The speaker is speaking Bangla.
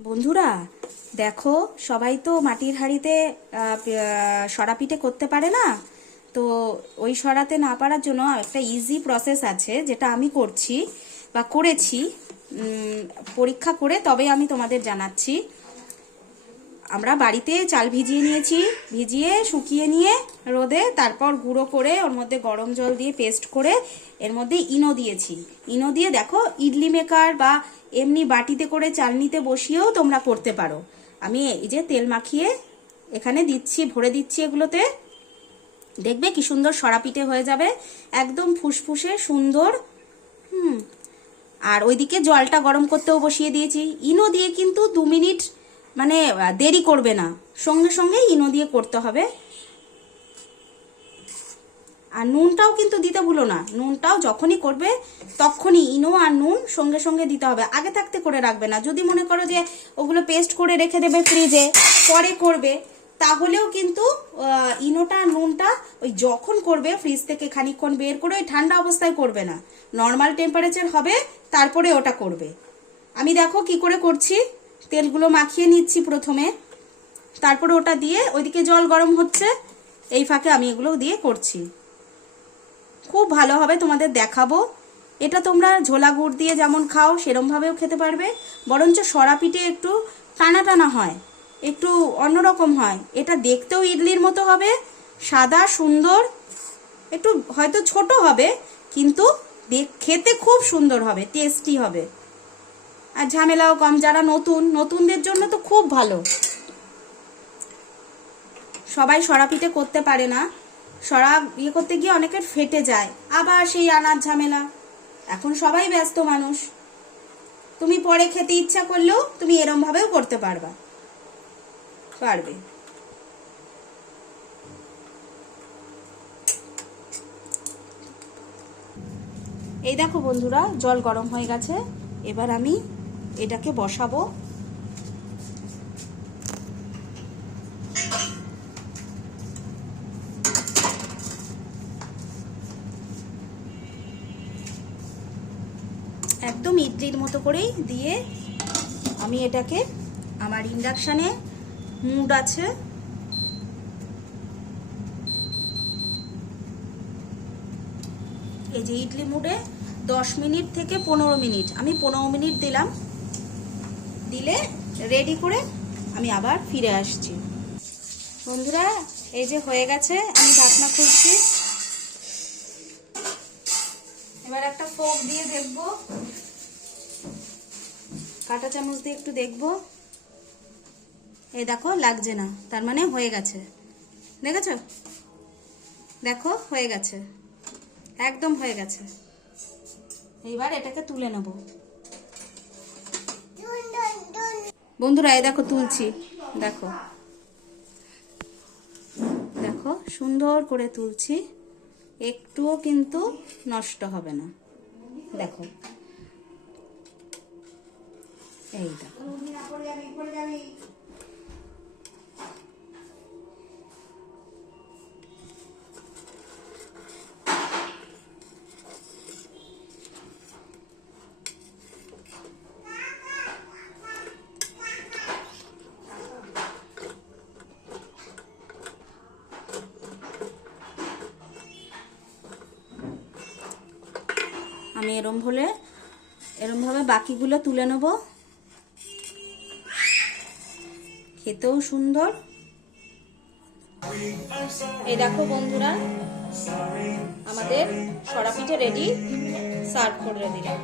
বন্ধুরা দেখো, সবাই তো মাটির হাঁড়িতে সরা পিঠে করতে পারে না। তো ওই সরাতে না পারার জন্য একটা ইজি প্রসেস আছে, যেটা আমি করছি বা করেছি পরীক্ষা করে, তবে আমি তোমাদের জানাচ্ছি। আমরা বাড়িতে চাল ভিজিয়ে নিয়েছি, ভিজিয়ে শুকিয়ে নিয়ে রোদে, তারপর গুঁড়ো করে ওর মধ্যে গরম জল দিয়ে পেস্ট করে এর মধ্যে ইনো দিয়েছি। ইনো দিয়ে দেখো ইডলি মেকার বা এমনি বাটিতে করে চালনিতে বসিয়েও তোমরা করতে পারো। আমি এই যে তেল মাখিয়ে এখানে দিচ্ছি, ভরে দিচ্ছি এগুলোতে। দেখবে কি সুন্দর সরা পিঠে হয়ে যাবে, একদম ফুসফুসে সুন্দর। আর ওইদিকে জলটা গরম করতেও বসিয়ে দিয়েছি। ইনো দিয়ে কিন্তু 2 মিনিট মানে দেরি করবে না, সঙ্গে সঙ্গে ইনো দিয়ে করতে হবে। আর নুনটাও কিন্তু দিতে ভুলো না, নুনটাও যখনই করবে তখনই ইনো আর নুন সঙ্গে সঙ্গে দিতে হবে, আগে থাকতে করে রাখবে না। যদি মনে করো যে ওগুলো পেস্ট করে রেখে দেবে ফ্রিজে, পরে করবে, তাহলেও কিন্তু ইনোটা আর নুনটা ওই যখন করবে ফ্রিজ থেকে খানিকক্ষণ বের করে ওই ঠান্ডা অবস্থায় করবে না, নর্মাল টেম্পারেচার হবে তারপরে ওটা করবে। আমি দেখো কি করে করছি, তেলগুলো মাখিয়ে নিচ্ছি প্রথমে, তারপরে ওটা দিয়ে ওইদিকে জল গরম হচ্ছে, এই ফাঁকে আমি এগুলো দিয়ে করছি। খুব ভালো হবে, তোমাদের দেখাবো। এটা তোমরা ঝোলা গুড় দিয়ে যেমন খাও সেরমভাবেও খেতে পারবে, বরঞ্চ সরা পিঠে একটু টানা টানা হয়, একটু অন্যরকম হয়। এটা দেখতেও ইডলির মতো হবে, সাদা সুন্দর, একটু হয়তো ছোট হবে, কিন্তু খেতে খুব সুন্দর হবে, টেস্টি হবে, আর ঝামেলাও কম। যারা নতুনদের জন্য তো খুব ভালো। সবাই সরা পিঠে করতে পারে না, সরা করতে গিয়ে অনেকের ফেটে যায়, আবার সেই আনার ঝামেলা। এখন সবাই ব্যস্ত মানুষ, তুমি পরে খেতে ইচ্ছা করলেও তুমি এরম ভাবেও করতে পারবে। এই দেখো বন্ধুরা, জল গরম হয়ে গেছে, এবার আমি এটাকে বসাবো। একদম ইডলির মতো করেই দিয়ে আমি এটাকে, আমার ইন্ডাকশানে মুড আছে, এই যে ইডলি মুডে 10 মিনিট থেকে 15 মিনিট, আমি 15 মিনিট দিলাম, দিলে রেডি করে আমি আবার ফিরে আসছি। বন্ধুরা এই যে হয়ে গেছে, আমি ঢাকনা খুলছি। এবার একটা ফোক দিয়ে দেখবো, কাঁটা চামচ দিয়ে একটু দেখবো। এই দেখো লাগছে না, তার মানে হয়ে গেছে। দেখেছো, দেখো হয়ে গেছে, একদম হয়ে গেছে। এইবার এটাকে তুলে নেব। বন্ধুরা এই দেখো তুলছি, দেখো দেখো সুন্দর করে তুলছি, একটুও কিন্তু নষ্ট হবে না। দেখো এই দেখো, আমি এরমভাবে বাকিগুলো তুলে নেব। খেতেও সুন্দর। এই দেখো বন্ধুরা, আমাদের সরা পিঠে রেডি, সার্ভ করে দিলাম।